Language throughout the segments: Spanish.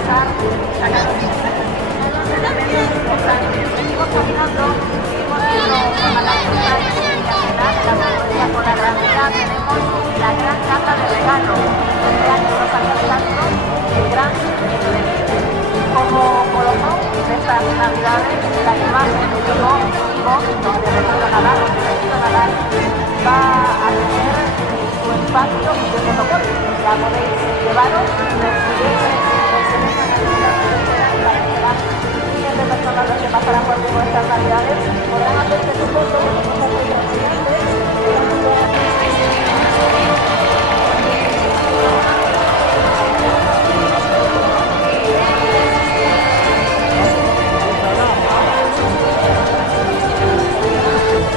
pasar la carretera. Elementos importantes. Seguimos caminando, seguimos viendo a la costa de la melodía con la granera. Tenemos la gran cata de regalo. Este año nos han regalado el gran como colofón de estas navidades, la imagen de Vigo, donde Remedio Nadal va a tener su espacio de protocolo. Ya podéis llevaros, miles de personas los que pasarán por Vigo estas navidades podrán hacerse su foto con los presidentes.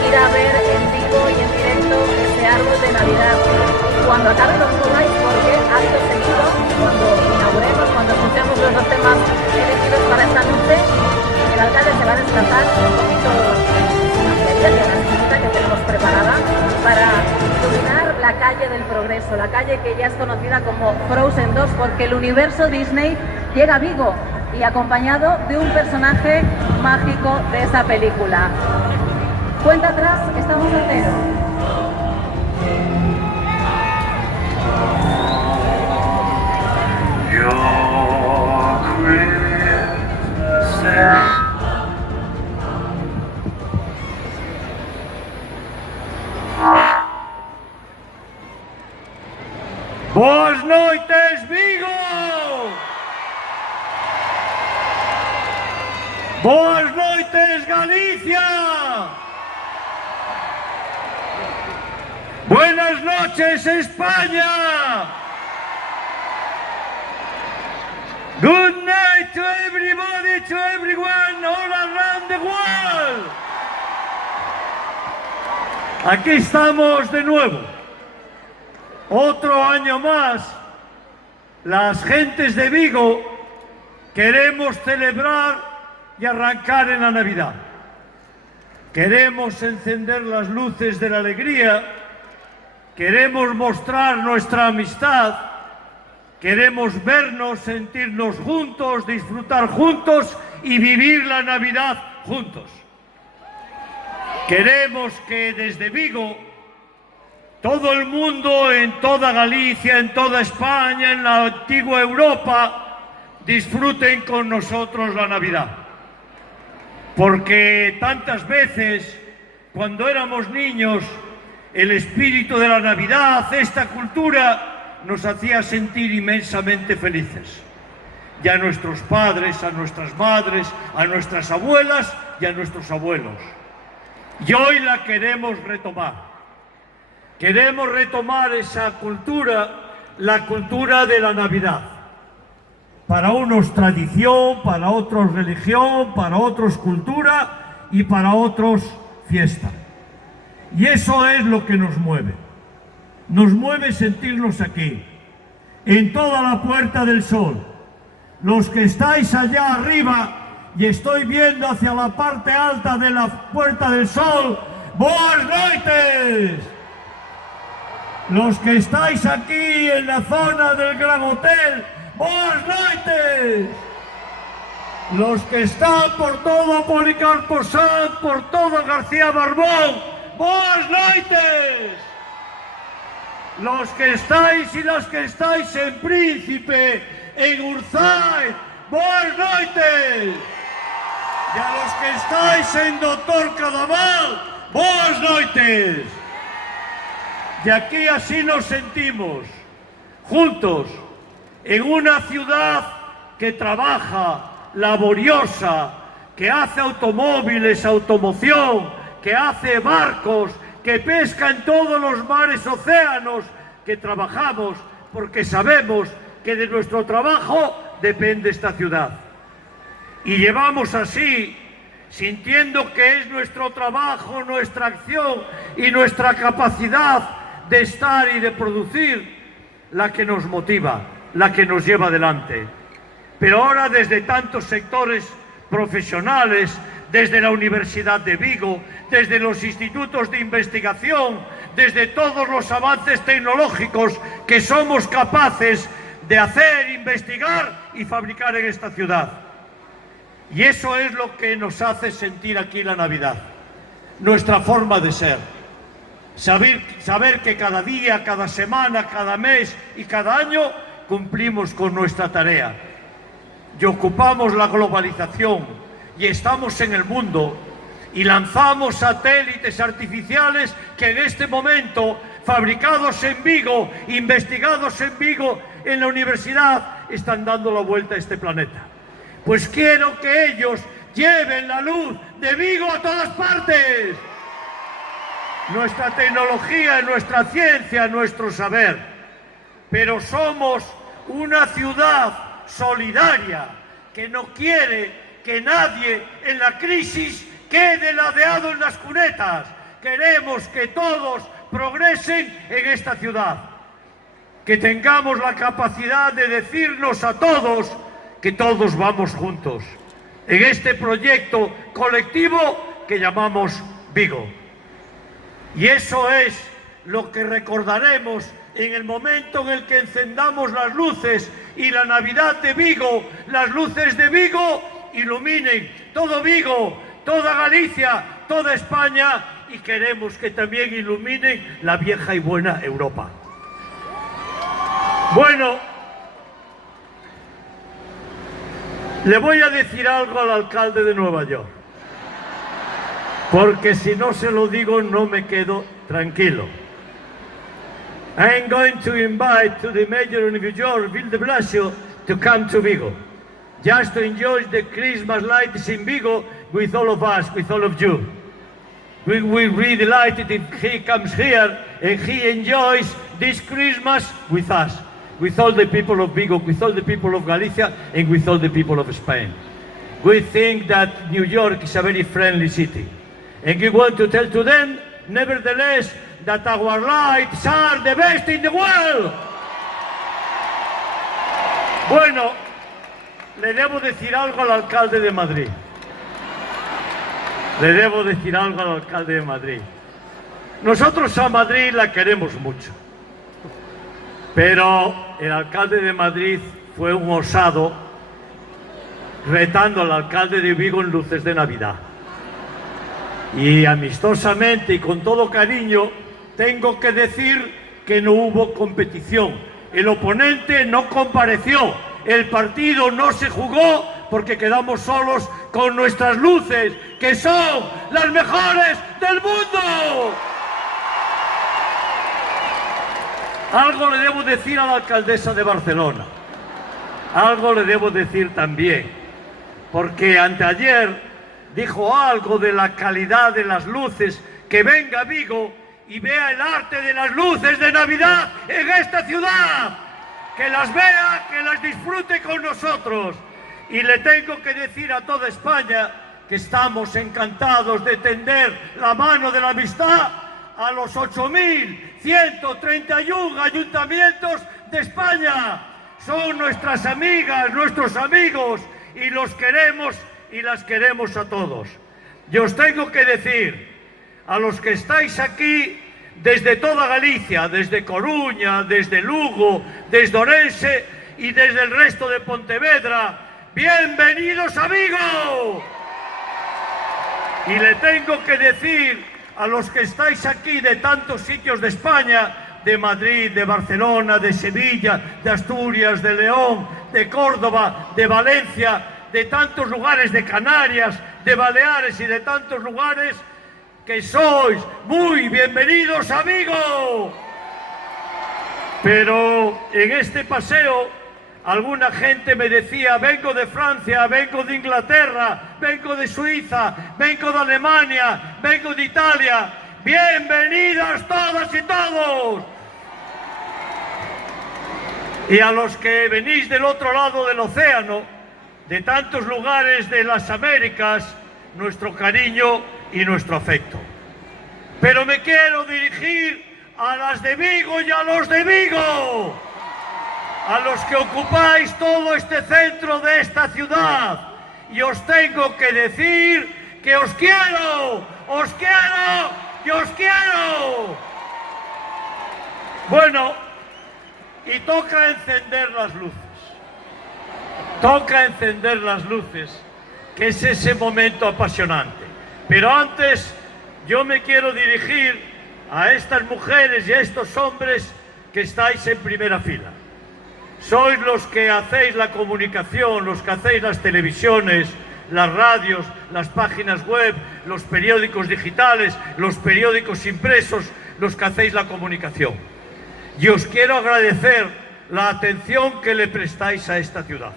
Ir a ver en vivo y en directo este árbol de Navidad. Cuando acabe los subáis porque acto seguido, cuando inauguremos, cuando escuchemos los dos temas elegidos para esta noche, el alcalde se va a desplazar un poquito hacia la visita que tenemos preparada para iluminar la calle del Progreso, la calle que ya es conocida como Frozen 2 porque el universo Disney llega a Vigo y acompañado de un personaje mágico de esa película. Cuenta atrás, estamos enteros. Boas noites, Vigo! Boas noites, Galicia! Buenas noches, España! Good night to everybody, to everyone all around the world! Aquí estamos de nuevo. Otro año más, las gentes de Vigo queremos celebrar y arrancar en la Navidad. Queremos encender las luces de la alegría, queremos mostrar nuestra amistad, queremos vernos, sentirnos juntos, disfrutar juntos y vivir la Navidad juntos. Queremos que desde Vigo todo el mundo, en toda Galicia, en toda España, en la antigua Europa, disfruten con nosotros la Navidad. Porque tantas veces, cuando éramos niños, el espíritu de la Navidad, esta cultura, nos hacía sentir inmensamente felices. Y a nuestros padres, a nuestras madres, a nuestras abuelas y a nuestros abuelos. Y hoy la queremos retomar. Queremos retomar esa cultura, la cultura de la Navidad. Para unos tradición, para otros religión, para otros cultura y para otros fiesta. Y eso es lo que nos mueve. Nos mueve sentirnos aquí, en toda la Puerta del Sol. Los que estáis allá arriba y estoy viendo hacia la parte alta de la Puerta del Sol, ¡boas noites! Los que estáis aquí en la zona del Gran Hotel, ¡boas noites! Los que están por todo Policarpo Sanz, por todo García Barbón, ¡boas noites! Los que estáis y las que estáis en Príncipe, en Urzai, ¡boas noites! Y a los que estáis en Doctor Cadaval, ¡boas noites! Y aquí así nos sentimos, juntos, en una ciudad que trabaja, laboriosa, que hace automóviles, automoción, que hace barcos, que pesca en todos los mares, océanos, que trabajamos porque sabemos que de nuestro trabajo depende esta ciudad. Y llevamos así, sintiendo que es nuestro trabajo, nuestra acción y nuestra capacidad de estar y de producir la que nos motiva, la que nos lleva adelante. Pero ahora desde tantos sectores profesionales, desde la Universidad de Vigo, desde los institutos de investigación, desde todos los avances tecnológicos que somos capaces de hacer, investigar y fabricar en esta ciudad. Y eso es lo que nos hace sentir aquí la Navidad, nuestra forma de ser. Saber que cada día, cada semana, cada mes y cada año cumplimos con nuestra tarea y ocupamos la globalización y estamos en el mundo y lanzamos satélites artificiales que en este momento, fabricados en Vigo, investigados en Vigo, en la universidad, están dando la vuelta a este planeta. Pues quiero que ellos lleven la luz de Vigo a todas partes. Nuestra tecnología, nuestra ciencia, nuestro saber. Pero somos una ciudad solidaria que no quiere que nadie en la crisis quede ladeado en las cunetas. Queremos que todos progresen en esta ciudad. Que tengamos la capacidad de decirnos a todos que todos vamos juntos en este proyecto colectivo que llamamos Vigo. Y eso es lo que recordaremos en el momento en el que encendamos las luces y la Navidad de Vigo, las luces de Vigo iluminen todo Vigo, toda Galicia, toda España, y queremos que también iluminen la vieja y buena Europa. Bueno, le voy a decir algo al alcalde de Nueva York, porque si no se lo digo no me quedo tranquilo. I'm going to invite to the mayor of New York, Bill de Blasio, to come to Vigo, just to enjoy the Christmas lights in Vigo with all of us, with all of you. We will be delighted if he comes here and he enjoys this Christmas with us, with all the people of Vigo, with all the people of Galicia, and with all the people of Spain. We think that New York is a very friendly city. And we want to tell to them, nevertheless, that our lights are the best in the world. Bueno, le debo decir algo al alcalde de Madrid. Le debo decir algo al alcalde de Madrid. Nosotros a Madrid la queremos mucho. Pero el alcalde de Madrid fue un osado retando al alcalde de Vigo en luces de Navidad. Y amistosamente y con todo cariño tengo que decir que no hubo competición. El oponente no compareció, el partido no se jugó porque quedamos solos con nuestras luces, que son las mejores del mundo. Algo le debo decir a la alcaldesa de Barcelona. Algo le debo decir también, porque anteayer dijo algo de la calidad de las luces, que venga a Vigo y vea el arte de las luces de Navidad en esta ciudad, que las vea, que las disfrute con nosotros. Y le tengo que decir a toda España que estamos encantados de tender la mano de la amistad a los 8.131 ayuntamientos de España. Son nuestras amigas, nuestros amigos, y los queremos y las queremos a todos. Yo os tengo que decir a los que estáis aquí desde toda Galicia, desde Coruña, desde Lugo, desde Ourense y desde el resto de Pontevedra, ¡bienvenidos a Vigo! Y le tengo que decir a los que estáis aquí de tantos sitios de España, de Madrid, de Barcelona, de Sevilla, de Asturias, de León, de Córdoba, de Valencia, de tantos lugares, de Canarias, de Baleares y de tantos lugares, que sois muy bienvenidos a Vigo. Pero en este paseo alguna gente me decía, vengo de Francia, vengo de Inglaterra, vengo de Suiza, vengo de Alemania, vengo de Italia. Bienvenidas todas y todos. Y a los que venís del otro lado del océano, de tantos lugares de las Américas, nuestro cariño y nuestro afecto. Pero me quiero dirigir a las de Vigo y a los de Vigo, a los que ocupáis todo este centro de esta ciudad, y os tengo que decir que os quiero y os quiero. Bueno, y toca encender las luces. toca encender las luces, que es ese momento apasionante. Pero antes yo me quiero dirigir a estas mujeres y a estos hombres que estáis en primera fila. Sois los que hacéis la comunicación, los que hacéis las televisiones, las radios, las páginas web, los periódicos digitales, los periódicos impresos, los que hacéis la comunicación. Y os quiero agradecer la atención que le prestáis a esta ciudad.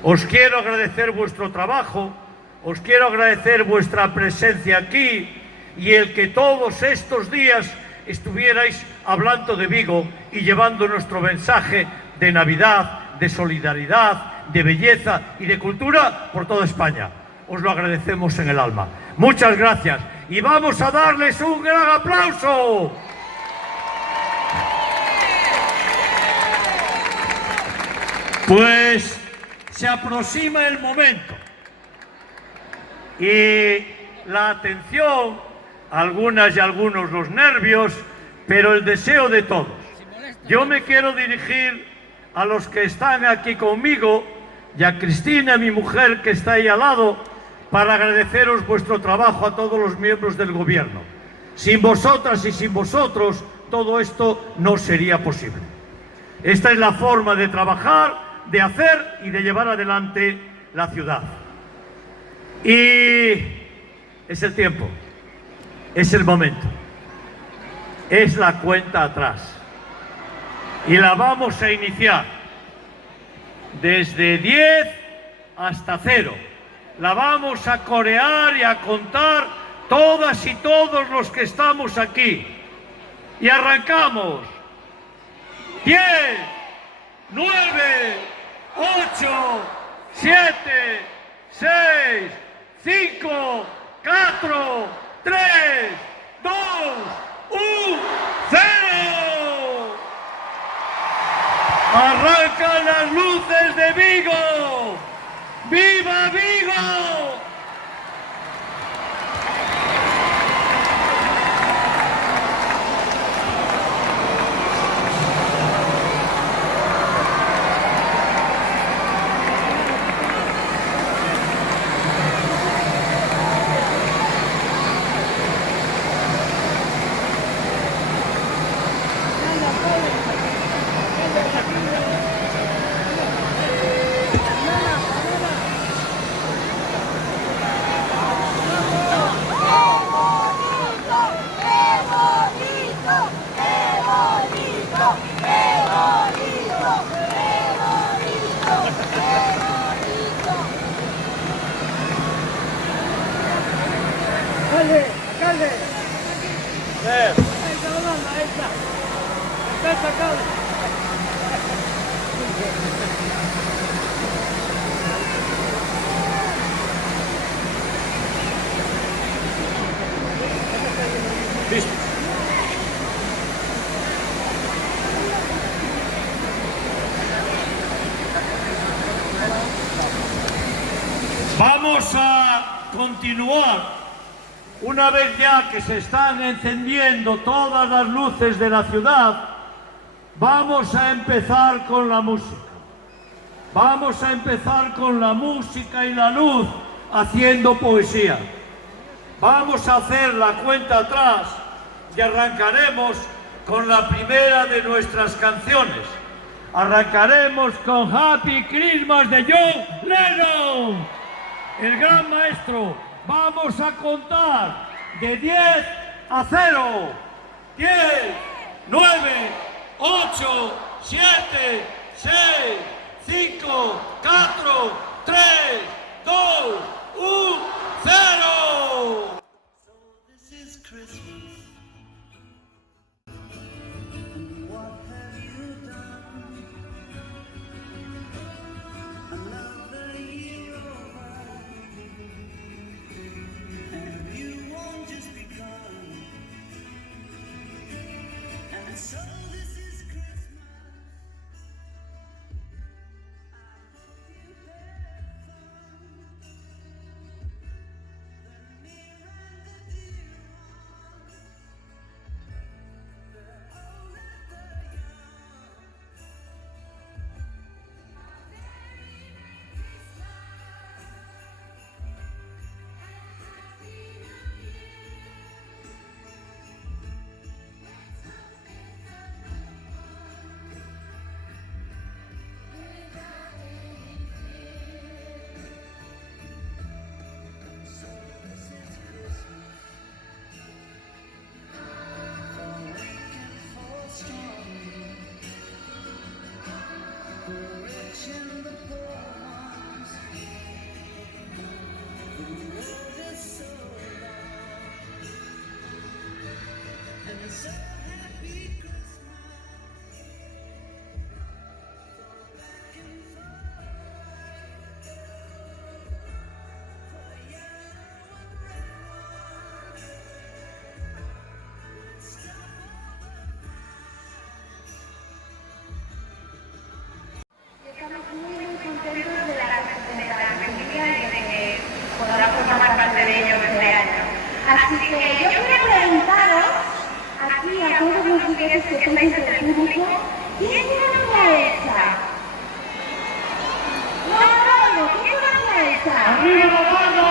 Os quiero agradecer vuestro trabajo, os quiero agradecer vuestra presencia aquí y el que todos estos días estuvierais hablando de Vigo y llevando nuestro mensaje de Navidad, de solidaridad, de belleza y de cultura por toda España. Os lo agradecemos en el alma. Muchas gracias y vamos a darles un gran aplauso. Pues se aproxima el momento y la atención, algunas y algunos los nervios, pero el deseo de todos. Yo me quiero dirigir a los que están aquí conmigo y a Cristina, mi mujer, que está ahí al lado, para agradeceros vuestro trabajo a todos los miembros del gobierno. Sin vosotras y sin vosotros, todo esto no sería posible. Esta es la forma de trabajar, de hacer y de llevar adelante la ciudad. Y es el tiempo, es el momento, es la cuenta atrás. Y la vamos a iniciar desde 10 hasta 0. La vamos a corear y a contar todas y todos los que estamos aquí. Y arrancamos. 10, 9, 8, 7, 6, 5, 4, 3, 2, 1, 0. ¡Arrancan las luces de Vigo! ¡Viva Vigo! Alcalde. Ahí está la banda, ahí está. Está sacado. Listo. Vamos a continuar. Una vez ya que se están encendiendo todas las luces de la ciudad, vamos a empezar con la música. Vamos a empezar con la música y la luz haciendo poesía. Vamos a hacer la cuenta atrás y arrancaremos con la primera de nuestras canciones. Arrancaremos con Happy Christmas de John Lennon, el gran maestro. Vamos a contar de 10 a 0. 10, 9, 8, 7, 6, 5, 4, 3, 2, 1, 0. So this is Christmas. What have you done? Another year over, and you won't just be gone. And so this is Christmas. I hope you have world is so large, and it's so happy Christmas. Back and forth, for yellow and red one, would stop Estamos muy contentos de la familia y de que podamos formar parte de ello este año. Así que yo quiero preguntaros aquí a todos los líderes que estáis en el público, ¿quién tiene una hecha? No, ¿quién tiene una hecha? ¡Arriba la mano!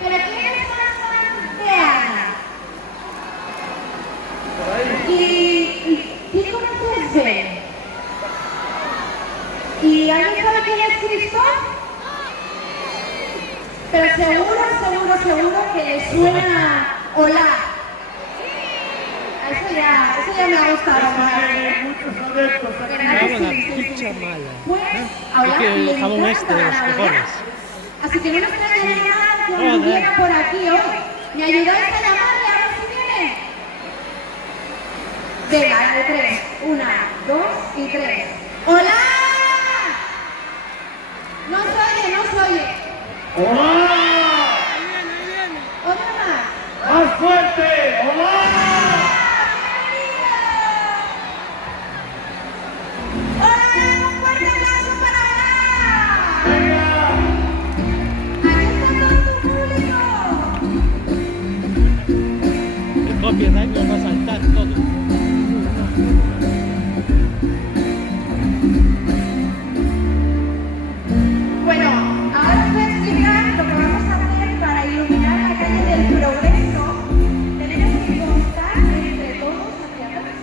¿Pero quiénes son las fans de Ana? ¿Y quién conoces Ben? ¿Y alguien sabe quién es Cristo? Pero seguro que le suena hola. Eso ya me ha gustado. Muchos adeptos aquí. ¿Verdad que sí? Pues, hola, que el le jamón encanta este de los la Navidad. cojones. Así que no nos extrañaría nada que viviera por aquí hoy. ¿Me ayudáis a llamarle a ver si viene? Venga, de 3. 1, 2 y 3. ¡Hola! No se oye. ¡Hola! Otra más. ¡Más fuerte! ¡Hola! ¡Hola! ¡Un fuerte aplauso para Hola! ¡Venga! ¡Aquí está todo tu público! El copyright nos va a saltar todo. Bueno, ahora os voy a explicar lo que vamos a hacer para iluminar la calle del Progreso. Tenemos que contar entre todos hacia atrás.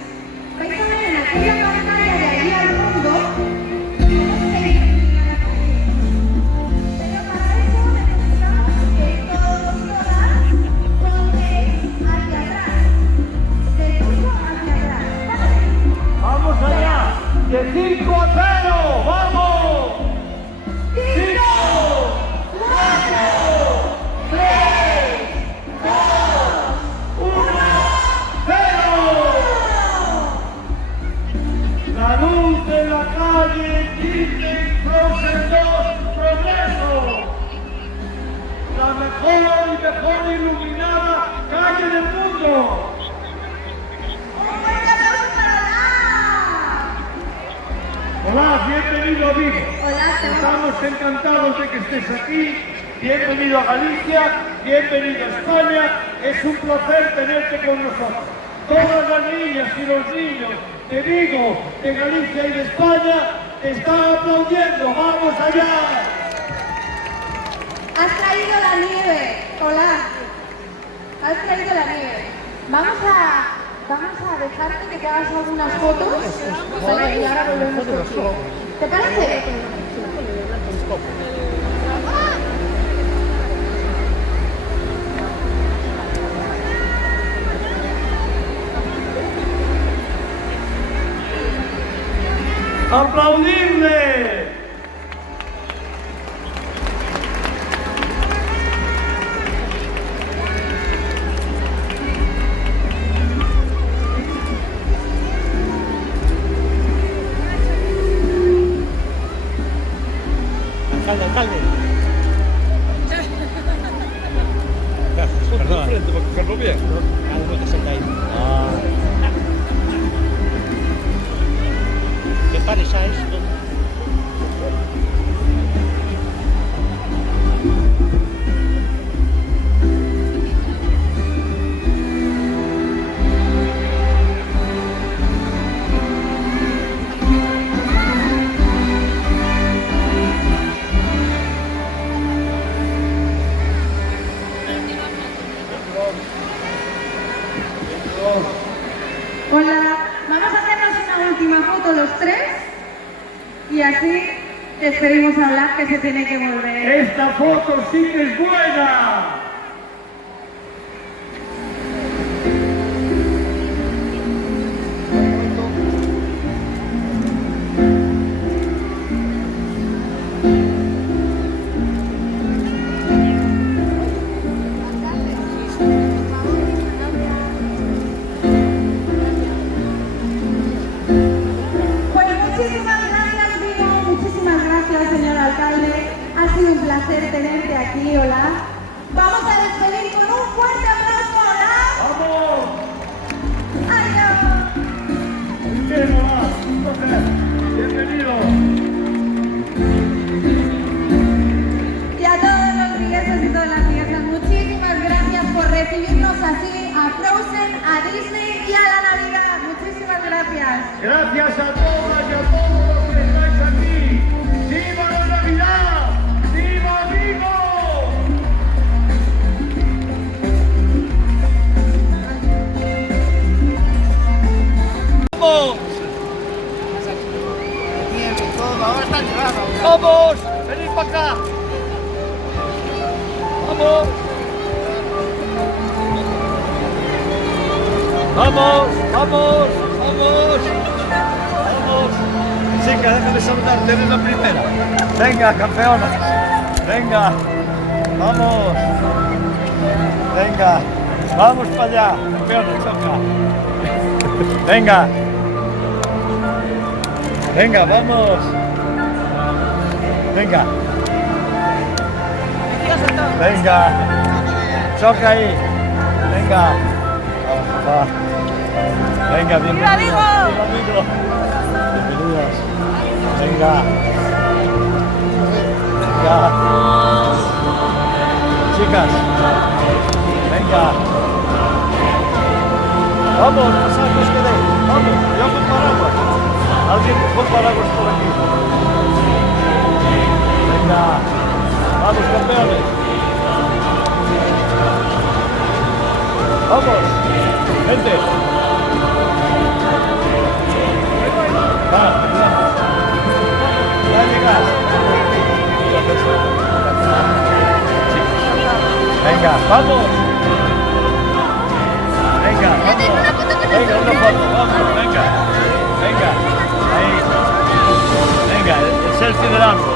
Vais a ver en aquella pantalla de allí al fondo cómo se ilumina la calle. Pero para eso necesitamos que todos y todas contéis hacia atrás. De tuyo hacia atrás. ¿Vale? ¡Vamos allá! ¡De 5 a 0! ¡Vamos! 5, 4, 3, 2, 1, 0. La luz de la calle dice Frozen 2 Progreso. La mejor iluminada calle del mundo. ¡Un fuerte aplauso para Hola, bienvenido a Vigo. Hola, Estamos encantados de que estés aquí. Bienvenido a Galicia, bienvenido a España. Es un placer tenerte con nosotros. Todas las niñas y los niños de Vigo, de Galicia y de España te están aplaudiendo. ¡Vamos allá! Has traído la nieve. Hola. Has traído la nieve. Vamos a dejarte que te hagas algunas fotos. Vale, y ahora volvemos contigo. ¿Te parece? ¡Aplaudirle! Alcalde. Gracias, perdona. Frente para cogerlo bien. Algo que se cae. ¿Qué pares a esto? Hola. Vamos a hacernos una última foto los tres. Y así despedimos a Blas, que se tiene que volver. ¡Esta foto sí que es buena! placer tenerte aquí, hola. Vamos a despedir con un fuerte aplauso, hola. ¡Vamos! Adiós. Bien, hola, un placer. Bienvenido. Y a todos los vigueses y todas las viguesas, muchísimas gracias por recibirnos así a Frozen, a Disney y a la Navidad. Muchísimas gracias. Gracias a todas y a todos los que estáis aquí. ¡Viva la Navidad! ¡Viva Vigo! ¡Vamos! ¡Vamos! ¡Venid para acá! ¡Vamos! ¡Vamos! ¡Vamos! ¡Vamos! ¡Vamos! Chica, déjame saludarte, eres la primera. Venga, campeona. Venga. Vamos. Venga. Vamos para allá. Campeona, choca. Venga. Venga, vamos. Venga. Venga. Choca ahí. Venga. Va. Venga, bienvenidos. ¡Viva Vigo! Bienvenidos. Venga. Venga. Chicas. Venga. Vamos, pasad los que deis. Vamos, yo con paraguas. Alguien con paraguas por aquí. Venga. Vamos, campeones. Vamos. Gente. Va, ya llegas. Venga, vamos. Venga, vamos. Venga, una foto, vamos, venga. Venga, ahí. Venga, el selfie del árbol.